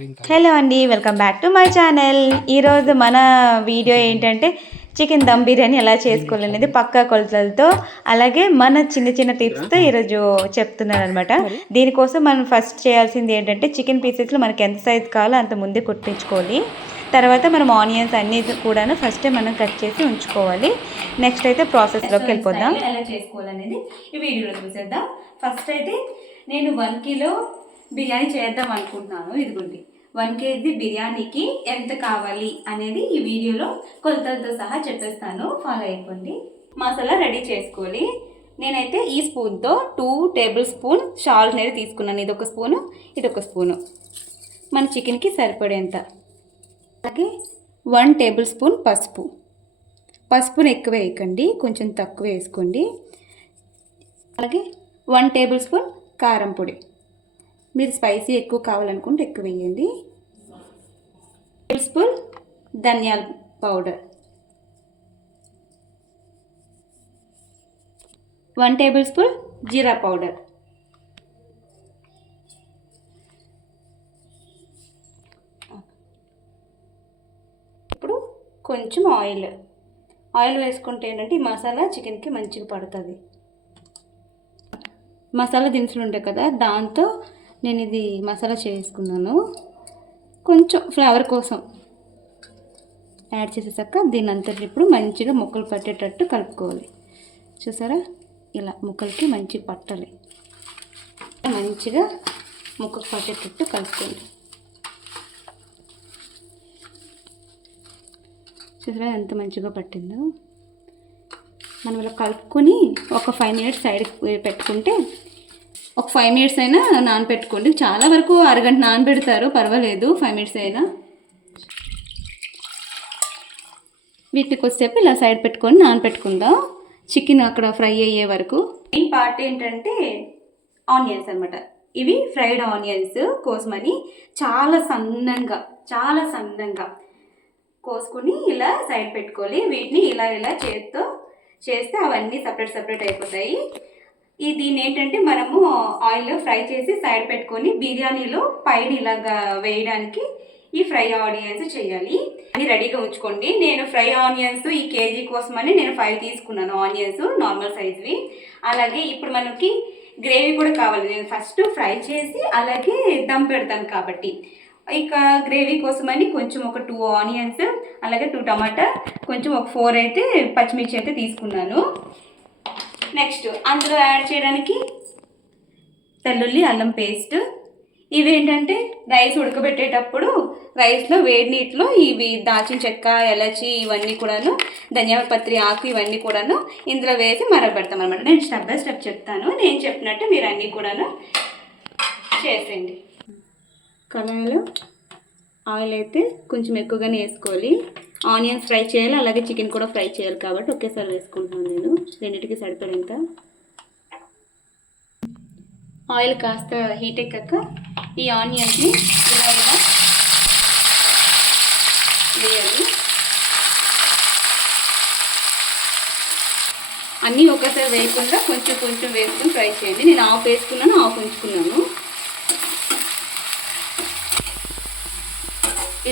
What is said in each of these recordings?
Hello అండి, welcome back to my channel. ఈరోజు మన వీడియో ఏంటంటే చికెన్ దమ్ బిర్యానీ ఎలా చేసుకోవాలనేది పక్కా కొలతలతో, అలాగే మన చిన్న చిన్న టిప్స్తో ఈరోజు చెప్తున్నాను అనమాట. దీనికోసం మనం ఫస్ట్ చేయాల్సింది ఏంటంటే చికెన్ పీసెస్లో మనకి ఎంత సైజ్ కావాలో అంత ముందే కుట్టించుకోవాలి. తర్వాత మనం ఆనియన్స్ అన్నీ కూడాను ఫస్ట్ మనం కట్ చేసి ఉంచుకోవాలి. నెక్స్ట్ అయితే ప్రాసెస్లోకి వెళ్ళిపోదాం. ఎలా చేసుకోవాలనేది ఈ వీడియోలో చూసేద్దాం. ఫస్ట్ అయితే నేను 1 కిలో బిర్యానీ చేద్దాం అనుకుంటున్నాను. ఇదిగోండి 1 కేజీ బిర్యానీకి ఎంత కావాలి అనేది ఈ వీడియోలో కొలతలతో సహా చెప్పేస్తాను, ఫాలో అయిపోండి. మసాలా రెడీ చేసుకోవాలి. నేనైతే ఈ స్పూన్తో 2 టేబుల్ స్పూన్ సాల్ట్ అనేది తీసుకున్నాను. ఇది ఒక స్పూను, ఇది ఒక స్పూను, మన చికెన్కి సరిపడేంత. అలాగే 1 టేబుల్ స్పూన్ పసుపును ఎక్కువ వేయకండి, కొంచెం తక్కువ వేసుకోండి. అలాగే 1 టేబుల్ స్పూన్ కారం పొడి, మీరు స్పైసీ ఎక్కువ కావాలనుకుంటే ఎక్కువ వేయండి. 1 టేబుల్ స్పూన్ ధనియాల పౌడర్, 1 టేబుల్ స్పూన్ జీరా పౌడర్, ఇప్పుడు కొంచెం ఆయిల్ వేసుకుంటే ఏంటంటే ఈ మసాలా చికెన్కి మంచిగా పడుతుంది. మసాలా దినుసులు ఉంటాయి కదా, దాంతో నేను ఇది మసాలా చేసుకున్నాను. కొంచెం ఫ్లేవర్ కోసం యాడ్ చేసేసాక దీని అంతటి ఇప్పుడు మంచిగా ముక్కలు పట్టేటట్టు కలుపుకోవాలి. చూసారా, ఇలా ముక్కలకి మంచిగా పట్టాలి. మంచిగా ముక్కకు పట్టేటట్టు కలుపుకోండి. చూసారా ఎంత మంచిగా పట్టిందో. మనం ఇలా కలుపుకొని ఒక 5 మినిట్స్ సైడ్ పెట్టుకుంటే, ఒక 5 మినిట్స్ అయినా నానబెట్టుకోండి. చాలా వరకు అరగంట నానబెడతారు, పర్వాలేదు 5 మినిట్స్ అయినా. వీటిని కొద్దిసేపు ఇలా సైడ్ పెట్టుకొని నానబెట్టుకుందాం, చికెన్ అక్కడ ఫ్రై అయ్యే వరకు. మెయిన్ పార్ట్ ఏంటంటే ఆనియన్స్ అనమాట. ఇవి ఫ్రైడ్ ఆనియన్స్ కోసమని చాలా సన్నంగా కోసుకొని ఇలా సైడ్ పెట్టుకోవాలి. వీటిని ఇలా చేత్తో చేస్తే అవన్నీ సపరేట్ అయిపోతాయి. దీన్ని ఏంటంటే మనము ఆయిల్లో ఫ్రై చేసి సైడ్ పెట్టుకొని బిర్యానీలో పైన ఇలాగా వేయడానికి ఈ ఫ్రై ఆనియన్స్ చేయాలి. అది రెడీగా ఉంచుకోండి. నేను ఫ్రై ఆనియన్స్ ఈ కేజీ కోసమని నేను 5 తీసుకున్నాను ఆనియన్స్, నార్మల్ సైజ్వి. అలాగే ఇప్పుడు మనకి గ్రేవీ కూడా కావాలి. నేను ఫస్ట్ ఫ్రై చేసి అలాగే దమ్ పెడతాను కాబట్టి, ఇక గ్రేవీ కోసమని కొంచెం ఒక 2 ఆనియన్స్, అలాగే 2 టమాటా, కొంచెం ఒక 4 అయితే పచ్చిమిర్చి అయితే తీసుకున్నాను. నెక్స్ట్ అందులో యాడ్ చేయడానికి తెల్లుల్లి అల్లం పేస్ట్. ఇవి ఏంటంటే రైస్ ఉడకబెట్టేటప్పుడు రైస్లో వేడి నీటిలో ఇవి దాల్చిన చెక్క, ఎలచి ఇవన్నీ కూడాను, ధనియాల పత్రి ఆకు ఇవన్నీ కూడాను ఇందులో వేసి మరగబెడతాం అనమాట. నేను స్టెప్ బై స్టెప్ చెప్తాను, నేను చెప్పినట్టు మీరు అన్నీ కూడాను చేసేయండి. కళాయిలో ఆయిల్ అయితే కొంచెం ఎక్కువగానే వేసుకోవాలి. ఆనియన్స్ ఫ్రై చేయాలి, అలాగే చికెన్ కూడా ఫ్రై చేయాలి కాబట్టి ఒకేసారి వేసుకుంటున్నాను నేను, రెండింటికి సరిపడేంత. ఆయిల్ కాస్త హీట్ ఎక్కాక ఈ ఆనియన్స్ని ఇలా వేయాలి. అన్నీ ఒకేసారి వేయకుండా కొంచెం వేసుకొని ఫ్రై చేయండి. నేను హాఫ్ వేసుకున్నాను, హాఫ్ ఉంచుకున్నాను.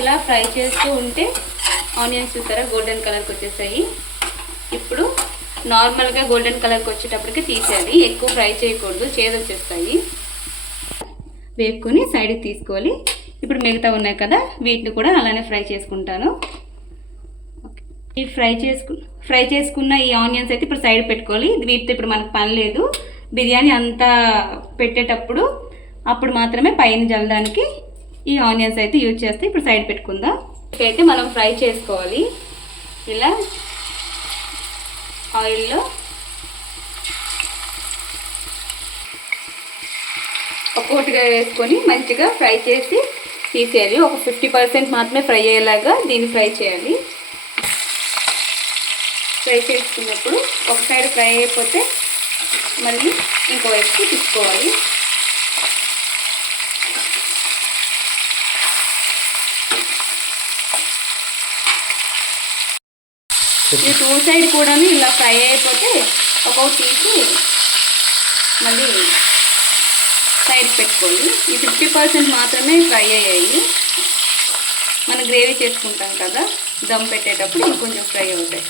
ఇలా ఫ్రై చేస్తూ ఉంటే ఆనియన్స్ చూసారా గోల్డెన్ కలర్కి వచ్చేసాయి. ఇప్పుడు నార్మల్గా గోల్డెన్ కలర్కి వచ్చేటప్పటికి తీసేయాలి, ఎక్కువ ఫ్రై చేయకూడదు, చేదు వచ్చేస్తాయి. వేపుకొని సైడ్కి తీసుకోవాలి. ఇప్పుడు మిగతా ఉన్నాయి కదా, వీటిని కూడా అలానే ఫ్రై చేసుకుంటాను. ఈ ఫ్రై చేసుకున్న ఈ ఆనియన్స్ అయితే ఇప్పుడు సైడ్ పెట్టుకోవాలి. వీటితో ఇప్పుడు మనకు పని లేదు. బిర్యానీ అంతా పెట్టేటప్పుడు అప్పుడు మాత్రమే పైన జల్లడానికి ఈ ఆనియన్స్ అయితే యూజ్ చేస్తే ఇప్పుడు సైడ్ పెట్టుకుందాం. అయితే మనం ఫ్రై చేసుకోవాలి. ఇలా ఆయిల్లో ఒక్కొక్కటిగా వేసుకొని మంచిగా ఫ్రై చేసి తీసేయాలి. ఒక 50% మాత్రమే ఫ్రై అయ్యేలాగా దీన్ని ఫ్రై చేయాలి. ఫ్రై చేసుకున్నప్పుడు ఒక సైడ్ ఫ్రై అయిపోతే మళ్ళీ ఇంకో వైపు తిప్పుకోవాలి. ఈ 2 సైడ్ కూడా ఇలా ఫ్రై అయిపోతే ఒక్కొక్కటి తీసి మళ్ళీ సైడ్ పెట్టుకోండి. ఈ 50% మాత్రమే ఫ్రై అయ్యాయి. గ్రేవీ చేసుకుంటాం కదా దమ్ పెట్టేటప్పుడు ఇంకొంచెం ఫ్రై అవుతాయి.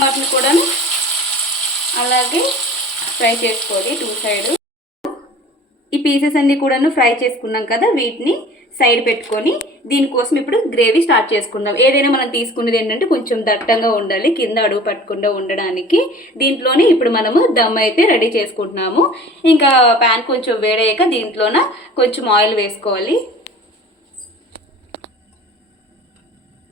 వాటిని కూడా అలాగే ఫ్రై చేసుకోవాలి 2 సైడ్. ఈ పీసెస్ అన్నీ కూడాను ఫ్రై చేసుకున్నాం కదా, వీటిని సైడ్ పెట్టుకొని దీనికోసం ఇప్పుడు గ్రేవీ స్టార్ట్ చేసుకుందాం. ఏదైనా మనం తీసుకునేది ఏంటంటే కొంచెం దట్టంగా ఉండాలి, కింద అడుగు పట్టకుండా ఉండడానికి. దీంట్లోనే ఇప్పుడు మనము దమ్ అయితే రెడీ చేసుకుంటున్నాము. ఇంకా ప్యాన్ కొంచెం వేడయ్యాక దీంట్లోన కొంచెం ఆయిల్ వేసుకోవాలి.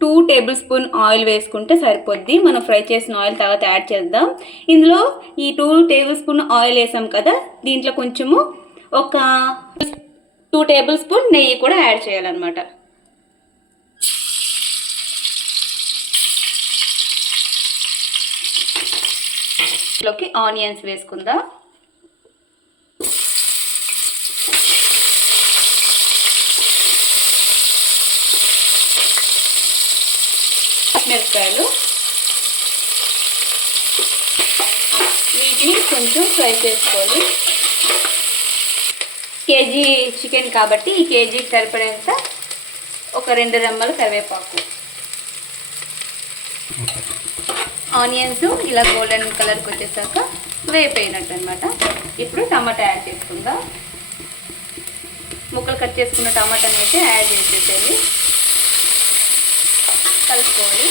2 టేబుల్ స్పూన్ ఆయిల్ వేసుకుంటే సరిపోద్ది. మనం ఫ్రై చేసిన ఆయిల్ తర్వాత యాడ్ చేద్దాం. ఇందులో ఈ 2 టేబుల్ స్పూన్ ఆయిల్ వేసాం కదా, దీంట్లో కొంచెము ఒక 2 టేబుల్ స్పూన్ నెయ్యి కూడా యాడ్ చేయాలన్నమాట. లోకి ఆనియన్స్ వేసుకుందాం. మిరపకాయలు వీటిని కొంచెం ఫ్రై చేసుకోవాలి. కేజీ చికెన్ కాబట్టి ఈ కేజీకి సరిపడేంత ఒక 2 రెమ్మలు కరివేపాకు. ఆనియన్స్ ఇలా గోల్డెన్ కలర్కి వచ్చేసాక వేపైనట్టు అనమాట. ఇప్పుడు టమాటా యాడ్ చేసుకుందాం. ముక్కలు కట్ చేసుకున్న టమాటాని అయితే యాడ్ చేసేసేది, కలుపుకోవాలి.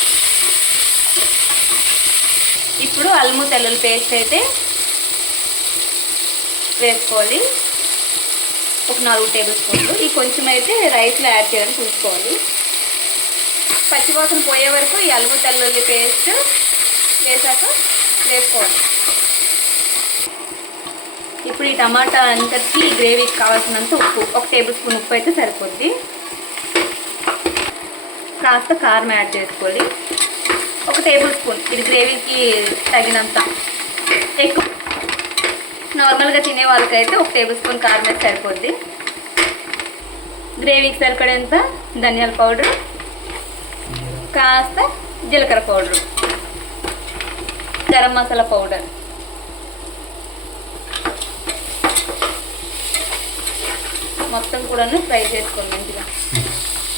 ఇప్పుడు అల్లం తెల్లుల్లి పేస్ట్ అయితే వేసుకోవాలి, ఒక 4 టేబుల్ స్పూన్లు. ఈ కొంచెం అయితే రైస్లో యాడ్ చేయాలని చూసుకోవాలి. పచ్చివాసన పోయే వరకు ఈ అల్లం తెల్లుల్లి పేస్ట్ వేసాక వేసుకోవాలి. ఇప్పుడు ఈ టమాటా అంతటికి ఈ గ్రేవీకి కావాల్సినంత ఉప్పు, 1 టేబుల్ స్పూన్ ఉప్పు అయితే సరిపోద్ది. కాస్త కారం యాడ్ చేసుకోవాలి, 1 టేబుల్ స్పూన్. ఇది గ్రేవీకి తగినంత. ఎక్కువ నార్మల్గా తినే వాళ్ళకైతే 1 టేబుల్ స్పూన్ కారం అయితే సరిపోద్ది. గ్రేవీకి సరిపడేంత ధనియాల పౌడర్, కాస్త జీలకర్ర పౌడరు, గరం మసాలా పౌడర్, మొత్తం కూడా ఫ్రై చేసుకోండి మంచిగా.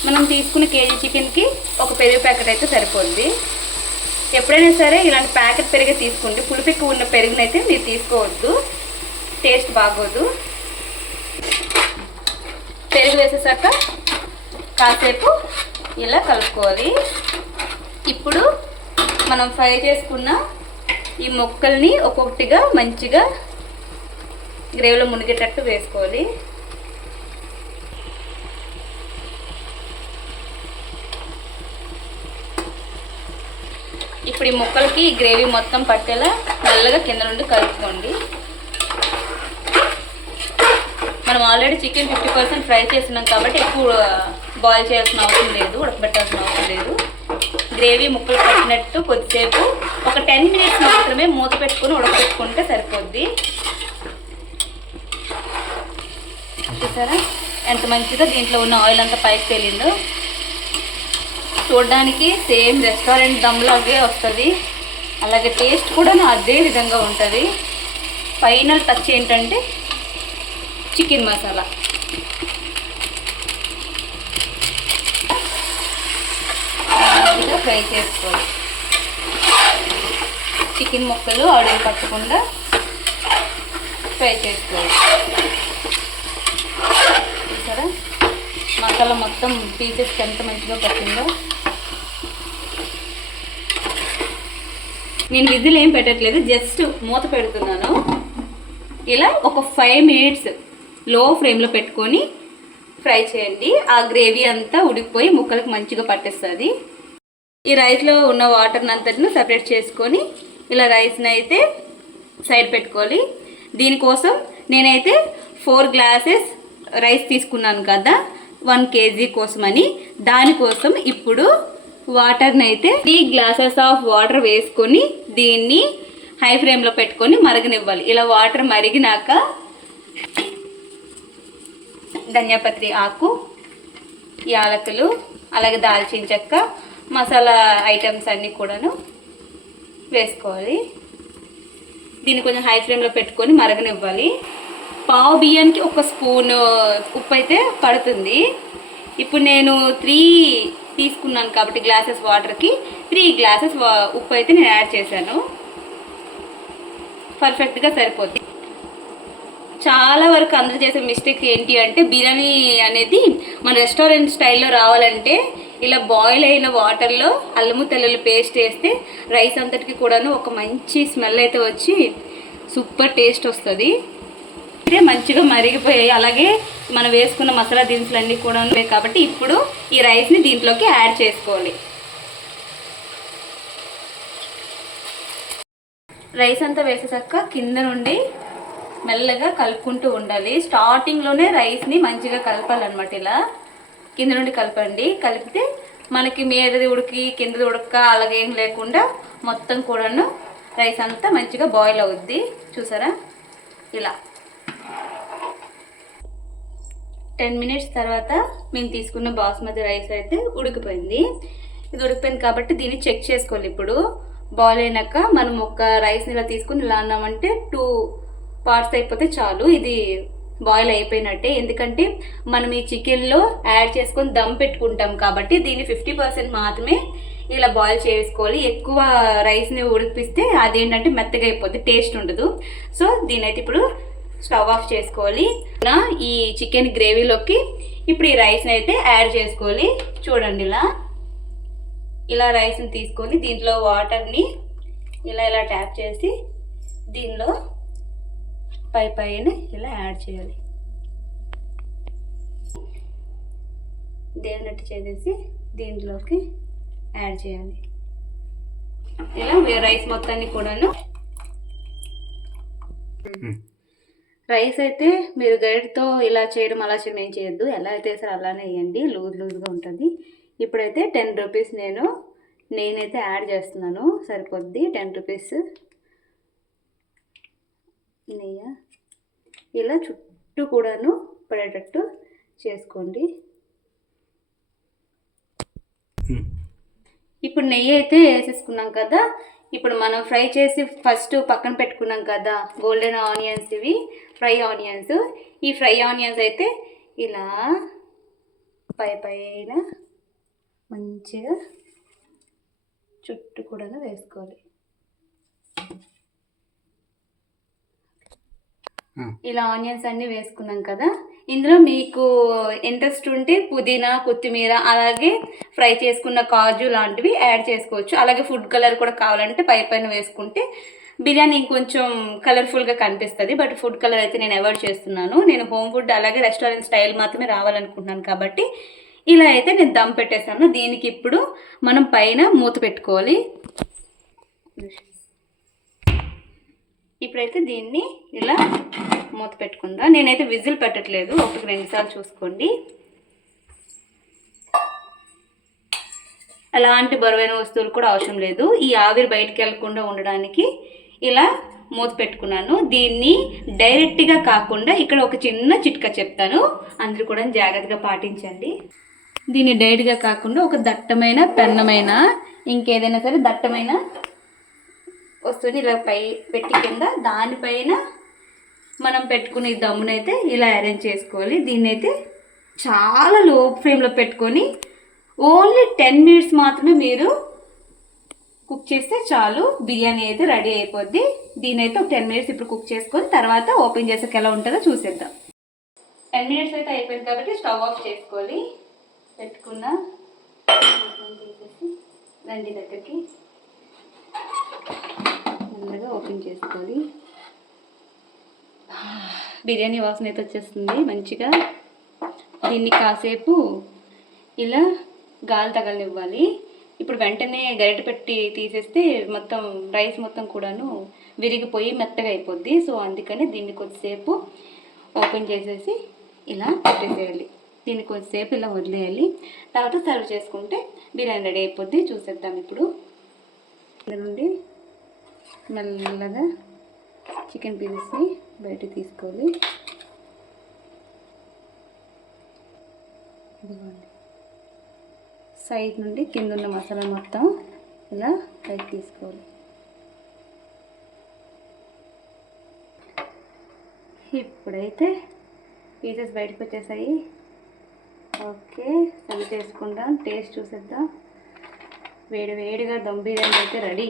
మనం తీసుకున్న కేజీ చికెన్కి ఒక పెరుగు ప్యాకెట్ అయితే సరిపోద్ది. ఎప్పుడైనా సరే ఇలాంటి ప్యాకెట్ పెరుగు తీసుకోండి, పులుపు ఎక్కువ ఉన్న పెరుగునైతే మీరు తీసుకోవద్దు, టేస్ట్ బాగోదు. పెరుగు వేసేసాక కాసేపు ఇలా కలుపుకోవాలి. ఇప్పుడు మనం ఫ్రై చేసుకున్న ఈ ముక్కల్ని ఒక్కొక్కటిగా మంచిగా గ్రేవీలో మునిగేటట్టు వేసుకోవాలి. ఇప్పుడు ఈ ముక్కలకి ఈ గ్రేవీ మొత్తం పట్టేలా నల్లగా కింద నుండి కలుపుకోండి. మనం ఆల్రెడీ చికెన్ 50% ఫ్రై చేస్తున్నాం కాబట్టి ఎక్కువ బాయిల్ చేయాల్సిన అవసరం లేదు, ఉడకబెట్టాల్సిన అవసరం లేదు. గ్రేవీ ముక్కలు పట్టినట్టు కొద్దిసేపు ఒక 10 మినిట్స్ మాత్రమే మూత పెట్టుకొని ఉడకబెట్టుకుంటే సరిపోద్ది. చూసారా ఎంత మంచిగా దీంట్లో ఉన్న ఆయిల్ అంతా పైకి తేలిందో. చూడడానికి సేమ్ రెస్టారెంట్ దమ్లాగే వస్తుంది, అలాగే టేస్ట్ కూడా అదే విధంగా ఉంటుంది. ఫైనల్ టచ్ ఏంటంటే చికెన్ మసాలా. ఫ్రై చేసుకోవాలి. చికెన్ ముక్కలు ఆయిల్ పట్టకుండా ఫ్రై చేసుకోవాలి. చూసారా మసాలా మొత్తం పీసెస్కి ఎంత మంచిగా పట్టిందో. నేను విజిల్ ఏం పెట్టట్లేదు, జస్ట్ మూత పెడుతున్నాను. ఇలా ఒక 5 మినిట్స్ లో ఫ్లేమ్లో పెట్టుకొని ఫ్రై చేయండి. ఆ గ్రేవీ అంతా ఉడికిపోయి ముక్కలకు మంచిగా పట్టేస్తుంది. ఈ రైస్లో ఉన్న వాటర్ని అంతటిని సపరేట్ చేసుకొని ఇలా రైస్ని అయితే సైడ్ పెట్టుకోవాలి. దీనికోసం నేనైతే 4 గ్లాసెస్ రైస్ తీసుకున్నాను కదా 1 కేజీ కోసమని. దానికోసం ఇప్పుడు వాటర్ని అయితే 3 గ్లాసెస్ ఆఫ్ వాటర్ వేసుకొని దీన్ని హై ఫ్లేమ్లో పెట్టుకొని మరగనివ్వాలి. ఇలా వాటర్ మరిగినాక ధనియాపత్రి ఆకు, యాలకులు, అలాగే దాల్చిన చెక్క, మసాలా ఐటమ్స్ అన్నీ కూడాను వేసుకోవాలి. దీన్ని కొంచెం హై ఫ్లేమ్లో పెట్టుకొని మరగనివ్వాలి. పావు బియ్యానికి 1 స్పూన్ ఉప్పు అయితే పడుతుంది. ఇప్పుడు నేను 3 తీసుకున్నాను కాబట్టి గ్లాసెస్ వాటర్కి 3 గ్లాసెస్ ఉప్పు అయితే నేను యాడ్ చేశాను. పర్ఫెక్ట్గా సరిపోద్ది. చాలా వరకు అందరూ చేసే మిస్టేక్ ఏంటి అంటే బిర్యానీ అనేది మన రెస్టారెంట్ స్టైల్లో రావాలంటే ఇలా బాయిల్ అయిన వాటర్లో అల్లము తెల్లుల్లి పేస్ట్ వేస్తే రైస్ అంతటికి కూడాను ఒక మంచి స్మెల్ అయితే వచ్చి సూపర్ టేస్ట్ వస్తుంది. అయితే మంచిగా మరిగిపోయాయి. అలాగే మనం వేసుకున్న మసాలా దినుసులు అన్నీ కూడా ఉన్నాయి కాబట్టి ఇప్పుడు ఈ రైస్ని దీంట్లోకి యాడ్ చేసుకోవాలి. రైస్ అంతా వేసేసాక కింద నుండి మెల్లగా కలుపుకుంటూ ఉండాలి. స్టార్టింగ్లోనే రైస్ని మంచిగా కలపాలన్నమాట. ఇలా కింద నుండి కలపండి. కలిపితే మనకి మీదది ఉడికి కిందది ఉడక అలాగేం లేకుండా మొత్తం కూడాను రైస్ అంతా మంచిగా బాయిల్ అవుద్ది. చూసారా? ఇలా 10 మినిట్స్ తర్వాత మేము తీసుకున్న బాస్మతి రైస్ అయితే ఉడికిపోయింది. ఇది ఉడికిపోయింది కాబట్టి దీన్ని చెక్ చేసుకోవాలి. ఇప్పుడు బాయిల్ అయినాక మనం ఒక రైస్ని ఇలా తీసుకుని ఇలా అన్నామంటే 2 పార్ట్స్ అయిపోతే చాలు. ఇది బాయిల్ అయిపోయినట్టే. ఎందుకంటే మనం ఈ చికెన్లో యాడ్ చేసుకొని దమ్ పెట్టుకుంటాం కాబట్టి దీన్ని 50% మాత్రమే ఇలా బాయిల్ చేసుకోవాలి. ఎక్కువ రైస్ని ఉడికిపిస్తే అదేంటంటే మెత్తగా అయిపోద్ది, టేస్ట్ ఉండదు. సో దీనైతే ఇప్పుడు స్టవ్ ఆఫ్ చేసుకోవాలి. ఈ చికెన్ గ్రేవీలోకి ఇప్పుడు ఈ రైస్ని అయితే యాడ్ చేసుకోవాలి. చూడండి, ఇలా రైస్ని తీసుకొని దీంట్లో వాటర్ని ఇలా ట్యాప్ చేసి దీనిలో పైన ఇలా యాడ్ చేయాలి. దేన్నట్టు చేసేసి దీంట్లోకి యాడ్ చేయాలి. ఇలా రైస్ మొత్తాన్ని కూడాను. రైస్ అయితే మీరు గరిటతో ఇలా చేయడం అలా చేయడం ఏం చేయొద్దు. ఎలా అయితే వేసారో అలానే వేయండి, లూజ్గా ఉంటుంది. ఇప్పుడైతే 10 రూపీస్ నేనైతే యాడ్ చేస్తున్నాను. సరిపోద్ది 10 రూపీస్ నెయ్యి. ఇలా చుట్టూ కూడాను పడేటట్టు చేసుకోండి. ఇప్పుడు నెయ్యి అయితే వేసేసుకున్నాం కదా. ఇప్పుడు మనం ఫ్రై చేసి ఫస్ట్ పక్కన పెట్టుకున్నాం కదా గోల్డెన్ ఆనియన్స్, ఇవి ఫ్రై ఆనియన్స్. ఈ ఫ్రై ఆనియన్స్ అయితే ఇలా పైన మంచిగా చుట్టూ కూడా వేసుకోవాలి. ఇలా ఆనియన్స్ అన్నీ వేసుకున్నాం కదా. ఇందులో మీకు ఇంట్రెస్ట్ ఉంటే పుదీనా, కొత్తిమీర, అలాగే ఫ్రై చేసుకున్న కాజు లాంటివి యాడ్ చేసుకోవచ్చు. అలాగే ఫుడ్ కలర్ కూడా కావాలంటే పైన వేసుకుంటే బిర్యానీ ఇంకొంచెం కలర్ఫుల్గా కనిపిస్తుంది. బట్ ఫుడ్ కలర్ అయితే నేను అవాయిడ్ చేస్తున్నాను. నేను హోమ్ ఫుడ్ అలాగే రెస్టారెంట్ స్టైల్ మాత్రమే రావాలనుకుంటున్నాను కాబట్టి ఇలా అయితే నేను దమ్ పెట్టేస్తాను. దీనికి ఇప్పుడు మనం పైన మూత పెట్టుకోవాలి. ఇప్పుడైతే దీన్ని ఇలా మూత పెట్టుకుందాం. నేనైతే విజిల్ పెట్టట్లేదు, 1-2 సార్లు చూసుకోండి. అలాంటి బరువైన వస్తువులు కూడా అవసరం లేదు. ఈ ఆవిరి బయటికి వెళ్ళకుండా ఉండడానికి ఇలా మూత పెట్టుకున్నాను. దీన్ని డైరెక్ట్గా కాకుండా ఇక్కడ ఒక చిన్న చిట్కా చెప్తాను, అందరూ కూడా జాగ్రత్తగా పాటించండి. దీన్ని డైరెక్ట్గా కాకుండా ఒక దట్టమైన పెన్నమైన ఇంకేదైనా సరే దట్టమైన వస్తువుని ఇలా పెట్టి కింద దానిపైన మనం పెట్టుకునే దమ్మునైతే ఇలా అరేంజ్ చేసుకోవాలి. దీన్నైతే చాలా లో ఫ్లేమ్లో పెట్టుకొని ఓన్లీ 10 మినిట్స్ మాత్రమే మీరు కుక్ చేస్తే చాలు. బిర్యానీ అయితే రెడీ అయిపోద్ది. దీనైతే ఒక 10 మినిట్స్ ఇప్పుడు కుక్ చేసుకొని తర్వాత ఓపెన్ చేసాక ఎలా ఉంటుందో చూసేద్దాం. 10 మినిట్స్ అయితే అయిపోయింది కాబట్టి స్టవ్ ఆఫ్ చేసుకోవాలి. పెట్టుకున్న తీసేసి రండి దగ్గరికి మెల్లగా ఓపెన్ చేసుకోవాలి. బిర్యానీ వాసన అయితే వచ్చేస్తుంది మంచిగా. దీన్ని కాసేపు ఇలా గాలి తగలనివ్వాలి. ఇప్పుడు వెంటనే గరిటె పెట్టి తీసేస్తే మొత్తం రైస్ మొత్తం కూడాను విరిగిపోయి మెత్తగా అయిపోద్ది. సో అందుకని దీన్ని కొద్దిసేపు ఓపెన్ చేసేసి ఇలా పెట్టేసేయాలి. దీన్ని కొద్దిసేపు ఇలా వదిలేయాలి. తర్వాత సర్వ్ చేసుకుంటే బిర్యానీ రెడీ అయిపోద్ది. చూసేద్దాం. ఇప్పుడు ఇక్కడ నుండి మెల్లగా చికెన్ పీసెస్ని బయట తీసుకోవాలి. ఇదిగోండి, సైడ్ నుండి కింద ఉన్న మసాలా మొత్తం ఇలా పైకి తీసుకోవాలి. ఇప్పుడైతే పీసెస్ బయటకు వచ్చేసాయి. ఓకే, సర్వ్ చేసుకుందాం. టేస్ట్ చూసేద్దాం. వేడి వేడిగా దమ్ బిర్యానీ అయితే రెడీ.